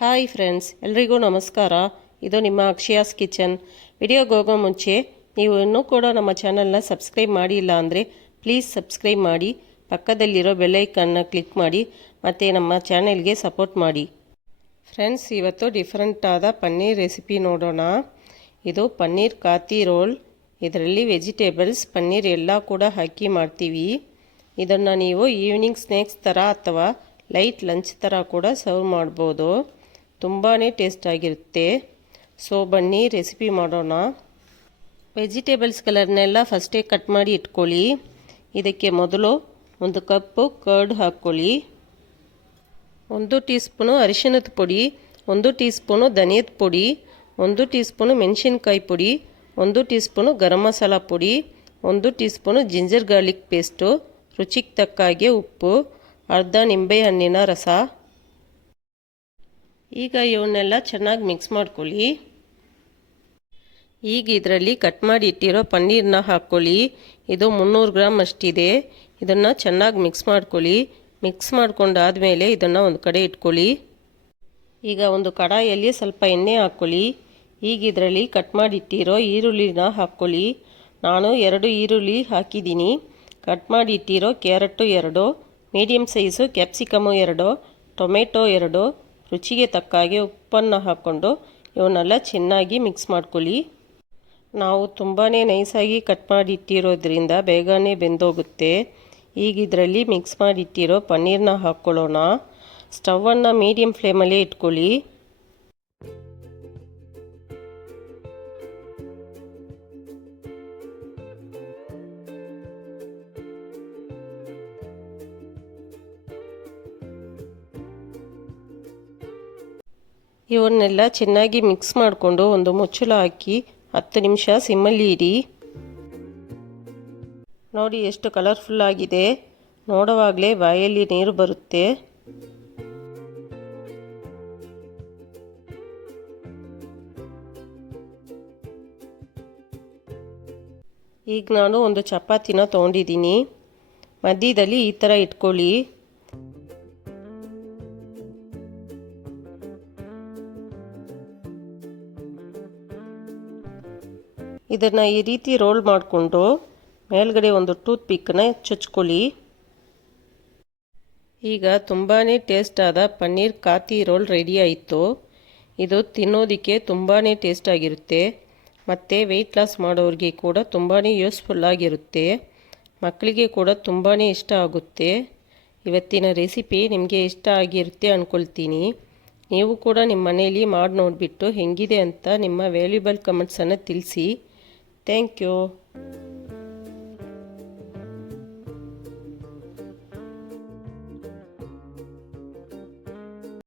Hi friends, ಎಲ್ರಿಗೂ ನಮಸ್ಕಾರ. ಇದು ನಿಮ್ಮ ಅಕ್ಷಯಾಸ್ ಕಿಚನ್. ವಿಡಿಯೋಗೆ ಹೋಗೋ ಮುಂಚೆ ನೀವು ಇನ್ನೂ ಕೂಡ ನಮ್ಮ ಚಾನಲ್ನ ಸಬ್ಸ್ಕ್ರೈಬ್ ಮಾಡಿಲ್ಲ ಅಂದರೆ ಪ್ಲೀಸ್ ಸಬ್ಸ್ಕ್ರೈಬ್ ಮಾಡಿ, ಪಕ್ಕದಲ್ಲಿರೋ ಬೆಲ್ಲೈಕನ್ನ ಕ್ಲಿಕ್ ಮಾಡಿ ಮತ್ತು ನಮ್ಮ ಚಾನೆಲ್ಗೆ ಸಪೋರ್ಟ್ ಮಾಡಿ. ಫ್ರೆಂಡ್ಸ್, ಇವತ್ತು ಡಿಫ್ರೆಂಟ್ ಆದ ಪನ್ನೀರ್ ರೆಸಿಪಿ ನೋಡೋಣ. ಇದು ಪನ್ನೀರ್ ಕಾತಿ ರೋಲ್. ಇದರಲ್ಲಿ ವೆಜಿಟೇಬಲ್ಸ್, ಪನ್ನೀರ್ ಎಲ್ಲ ಕೂಡ ಹಾಕಿ ಮಾಡ್ತೀವಿ. ಇದನ್ನು ನೀವು ಈವ್ನಿಂಗ್ ಸ್ನ್ಯಾಕ್ಸ್ ಥರ ಅಥವಾ ಲೈಟ್ ಲಂಚ್ ಥರ ಕೂಡ ಸರ್ವ್ ಮಾಡ್ಬೋದು. ತುಂಬಾ ಟೇಸ್ಟಾಗಿರುತ್ತೆ. ಸೊ ಬನ್ನಿ ರೆಸಿಪಿ ಮಾಡೋಣ. ವೆಜಿಟೇಬಲ್ಸ್ಗಳನ್ನೆಲ್ಲ ಫಸ್ಟೇ ಕಟ್ ಮಾಡಿ ಇಟ್ಕೊಳ್ಳಿ. ಇದಕ್ಕೆ ಮೊದಲು 1 ಕಪ್ಪು ಕರ್ಡ್ ಹಾಕ್ಕೊಳ್ಳಿ, 1 ಟೀ ಸ್ಪೂನು ಅರಿಶಿಣದ ಪುಡಿ, 1 ಟೀ ಸ್ಪೂನು ಧನಿಯದ ಪುಡಿ, 1 ಟೀ ಸ್ಪೂನು ಮೆಣಸಿನ್ಕಾಯಿ ಪುಡಿ, 1 ಟೀ ಸ್ಪೂನು ಗರಂ ಮಸಾಲ ಪುಡಿ, 1 tea spoon ginger garlic paste, ರುಚಿಗೆ ತಕ್ಕ ಹಾಗೆ ಉಪ್ಪು, ಅರ್ಧ ನಿಂಬೆ ಹಣ್ಣಿನ ರಸ. ಈಗ ಇವನ್ನೆಲ್ಲ ಚೆನ್ನಾಗಿ ಮಿಕ್ಸ್ ಮಾಡ್ಕೊಳ್ಳಿ. ಈಗ ಇದರಲ್ಲಿ ಕಟ್ ಮಾಡಿ ಇಟ್ಟಿರೋ ಪನ್ನೀರನ್ನ ಹಾಕ್ಕೊಳ್ಳಿ. ಇದು 300 ಗ್ರಾಮ್ ಅಷ್ಟಿದೆ. ಇದನ್ನು ಚೆನ್ನಾಗಿ ಮಿಕ್ಸ್ ಮಾಡ್ಕೊಳ್ಳಿ. ಮಿಕ್ಸ್ ಮಾಡ್ಕೊಂಡಾದಮೇಲೆ ಇದನ್ನು ಒಂದು ಕಡೆ ಇಟ್ಕೊಳ್ಳಿ. ಈಗ ಒಂದು ಕಡಾಯಲ್ಲಿ ಸ್ವಲ್ಪ ಎಣ್ಣೆ ಹಾಕ್ಕೊಳ್ಳಿ. ಈಗ ಇದರಲ್ಲಿ ಕಟ್ ಮಾಡಿ ಇಟ್ಟಿರೋ ಈರುಳ್ಳಿನ ಹಾಕ್ಕೊಳ್ಳಿ. ನಾನು 2 ಈರುಳ್ಳಿ ಹಾಕಿದ್ದೀನಿ. ಕಟ್ ಮಾಡಿ ಇಟ್ಟಿರೋ carrot 2, medium size capsicum 2, tomato 2, ರುಚಿಗೆ ತಕ್ಕ ಹಾಗೆ ಉಪ್ಪನ್ನು ಹಾಕ್ಕೊಂಡು ಇವನ್ನೆಲ್ಲ ಚೆನ್ನಾಗಿ ಮಿಕ್ಸ್ ಮಾಡ್ಕೊಳ್ಳಿ. ನಾವು ತುಂಬಾ ನೈಸಾಗಿ ಕಟ್ ಮಾಡಿ ಇಟ್ಟಿರೋದ್ರಿಂದ ಬೇಗನೆ ಬೆಂದೋಗುತ್ತೆ. ಈಗ ಇದರಲ್ಲಿ ಮಿಕ್ಸ್ ಮಾಡಿ ಇಟ್ಟಿರೋ ಪನ್ನೀರನ್ನ ಹಾಕ್ಕೊಳ್ಳೋಣ. ಸ್ಟವನ್ನು ಮೀಡಿಯಮ್ ಫ್ಲೇಮಲ್ಲೇ ಇಟ್ಕೊಳ್ಳಿ. ಇವನ್ನೆಲ್ಲ ಚೆನ್ನಾಗಿ ಮಿಕ್ಸ್ ಮಾಡಿಕೊಂಡು ಒಂದು ಮುಚ್ಚಳ ಹಾಕಿ 10 ನಿಮಿಷ ಸಿಮ್ಮಲ್ಲಿ ಇಡಿ. ನೋಡಿ ಎಷ್ಟು ಕಲರ್ಫುಲ್ ಆಗಿದೆ. ನೋಡುವಾಗಲೇ ಬಾಯಲ್ಲಿ ನೀರು ಬರುತ್ತೆ. ಈಗ ನಾನು ಒಂದು ಚಪಾತಿನ ತೊಗೊಂಡಿದ್ದೀನಿ. ಮಧ್ಯದಲ್ಲಿ ಈ ಥರ ಇಟ್ಕೊಳ್ಳಿ. ಇದನ್ನು ಈ ರೀತಿ ರೋಲ್ ಮಾಡಿಕೊಂಡು ಮೇಲ್ಗಡೆ ಒಂದು ಟೂತ್ ಪಿಕ್ಕನ್ನ ಚುಚ್ಕೊಳ್ಳಿ. ಈಗ ತುಂಬಾ ಟೇಸ್ಟ್ ಆದ ಪನ್ನೀರ್ ಕಾತಿ ರೋಲ್ ರೆಡಿ ಆಯಿತು. ಇದು ತಿನ್ನೋದಕ್ಕೆ ತುಂಬಾ ಟೇಸ್ಟಾಗಿರುತ್ತೆ ಮತ್ತು ವೆಯ್ಟ್ ಲಾಸ್ ಮಾಡೋರಿಗೆ ಕೂಡ ತುಂಬಾ ಯೂಸ್ಫುಲ್ಲಾಗಿರುತ್ತೆ. ಮಕ್ಕಳಿಗೆ ಕೂಡ ತುಂಬಾ ಇಷ್ಟ ಆಗುತ್ತೆ. ಇವತ್ತಿನ ರೆಸಿಪಿ ನಿಮಗೆ ಇಷ್ಟ ಆಗಿರುತ್ತೆ ಅಂದ್ಕೊಳ್ತೀನಿ. ನೀವು ಕೂಡ ನಿಮ್ಮ ಮನೆಯಲ್ಲಿ ಮಾಡಿ ನೋಡಿಬಿಟ್ಟು ಹೆಂಗಿದೆ ಅಂತ ನಿಮ್ಮ ವ್ಯಾಲ್ಯೂಬಲ್ ಕಮೆಂಟ್ಸನ್ನು ತಿಳಿಸಿ. Thank you.